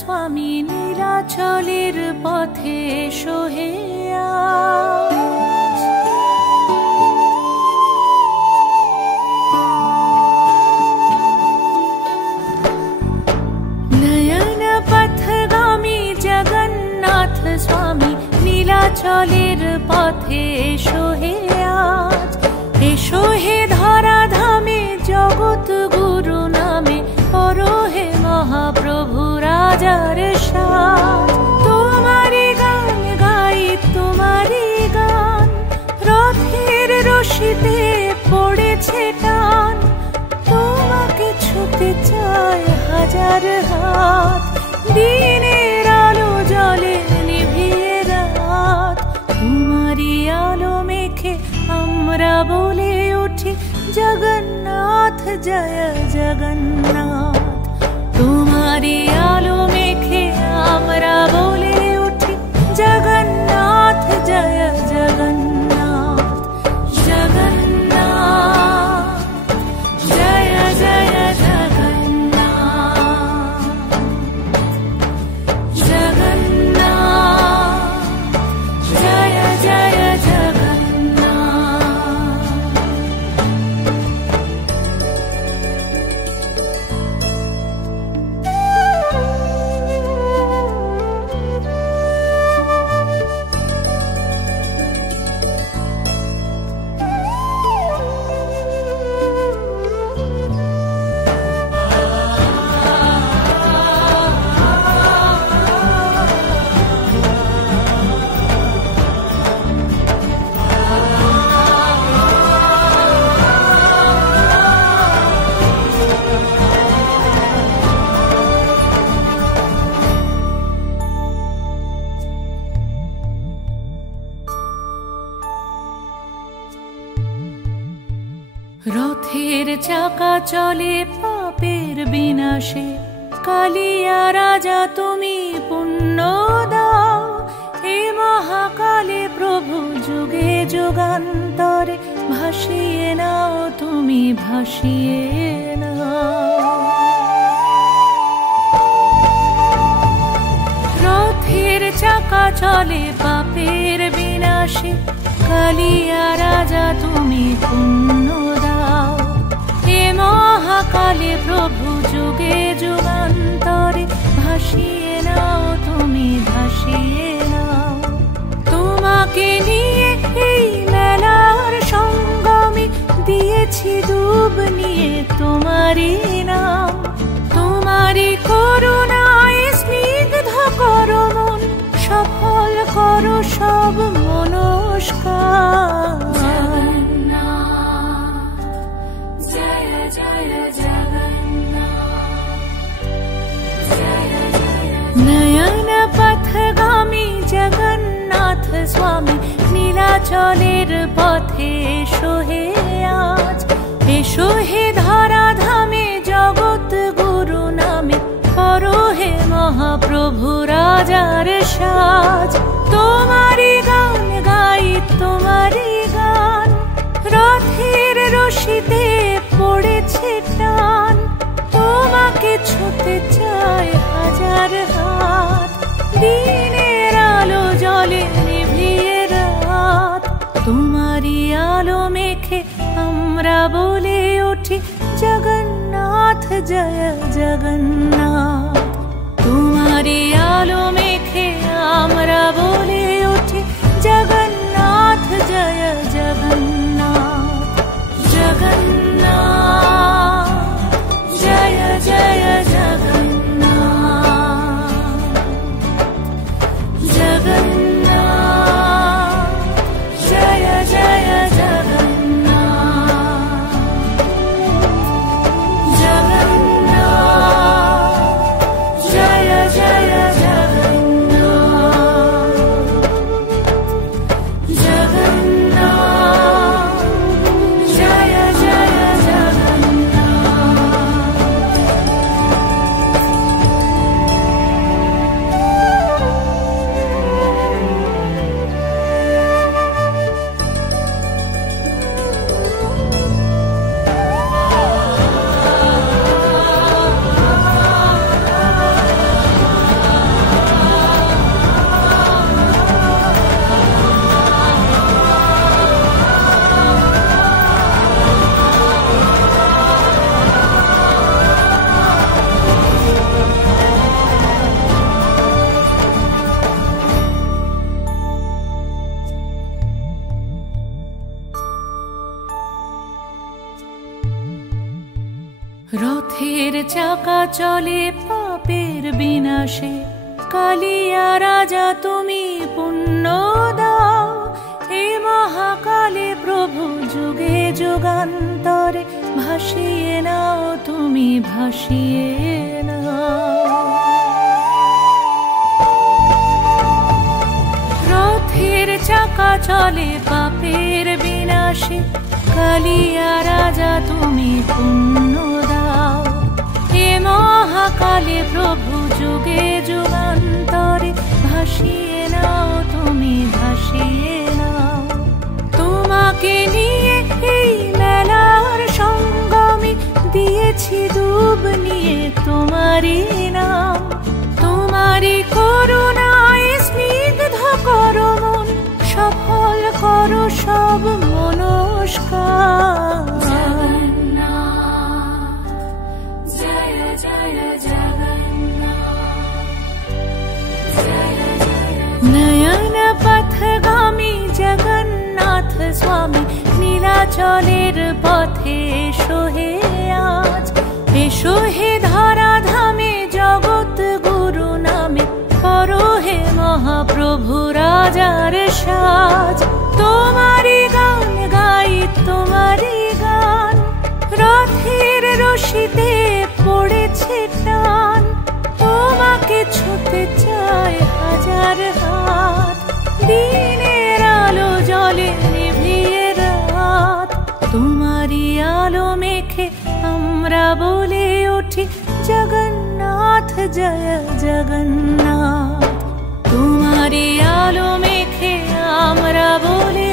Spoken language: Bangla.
স্বামী নীলাচলের পথে এসো হে আজ। নয়ন পথগামী জগন্নাথ স্বামী নীলাচলের পথে এসো হে আজ। এসো হে ধরাধামে জগৎ গুরু নামে পরো হে মহাপ্রভু রাজার সাজ। তোমারি গান গাই তোমারি গান, রথের রশিতে পড়েছে টান। তোমাকে ছুতে চায় হাজার হাত, দিনের আলো জলে নিভিয়ে রাত। তোমারি আলো মেখে আমরা বলে উঠি জগন্নাথ জয় জগন্নাথ। তোমারি আলো মেখে আমরা বলে উঠি জগন্নাথ জয় জগন্নাথ। জগন্নাথ জয় জয় জগন্নাথ। জগন্নাথ জয় জয় জগন্নাথ। রথের চাকা চলে পাপের বিনাশে, কালিয়া রাজা তুমি পুণ্য দাও। হে মহাকালে প্রভু যুগে যুগান্তরে ভাসিয়ে নাও তুমি ভাসিয়ে নাও। রথের চাকা চলে পাপের বিনাশে, কালিয়া রাজা তুমি পুণ্য দাও। হে মহাকালে প্রভু যুগে যুগান্তরে ভাসিয়ে নাও তুমি ভাসিয়ে নাও। তোমাকে নিয়ে এই মেলার সঙ্গমে দিয়েছি ডুব নিয়ে তোমারি নাম। তোমারি করুণায় স্নিগ্ধ করো মন, সফল করো সব মনস্কার। নয়ন পথগামী জগন্নাথ স্বামী নীলাচলের পথে এসো হে আজ। এসো হে ধরাধামে জগৎ গুরু নামে পরো হে মহাপ্রভু রাজার সাজ। তোমারি গান গাই তোমারি গান, রথের রশিতে পড়েছে টান। তোমাকে ছুতে চায় হাজার হাত, দিনের আলো জলে নিভিয়ে রাত। তোমারি আলো মেখে আমরা বলে উঠি জগন্নাথ জয় জগন্নাথ। তোমারি আলো মেখে আমরা বলে উঠি জগন্নাথ জয় জগন্নাথ। জগন্নাথ জয় জয় জগন্নাথ। জগন্নাথ জয় জয় জগন্নাথ। জগন্নাথ জয় জয় জগন্নাথ। রথের চাকা চলে পাপের বিনাশে, কালিয়া রাজা তুমি পুণ্য দাও। হে মহাকালে প্রভু যুগে যুগান্তরে, ভাসিয়ে নাও তুমি ভাসিয়ে নাও। রথের চাকা চলে পাপের বিনাশে, কালিয়া রাজা তুমি পুণ্য দাও। হে মহাকালে প্রভু যুগে যুগান্তরে, ভাসিয়ে নাও তুমি ভাসিয়ে নাও। তোমাকে নিয়ে এই মেলার সঙ্গমে, দিয়েছি ডুব নিয়ে তোমারই নাম। তোমারই করুণায় স্নিগ্ধ করো মন, সফল করো সব মনস্কার। জয় জয় জগন্নাথ, নয়ন পথগামী জগন্নাথ স্বামী, নীলাচলের পথে এসো হে আজ। এসো হে ধরাধামে জগৎ গুরু নামে, করো হে মহাপ্রভু রাজার সাজ। তোমারি গান গাই তোমারি গান, রথের রশিতে পড়েছে টান। তোমাকে ছুঁতে চায় হাজার হাত, দিনের আলো জলে নিভিয়ে রাত। তোমারি আলো মেখে আমরা বলে উঠি, জগন্নাথ জয় জগন্নাথ। তোমারি আলো মেখে আমরা বলে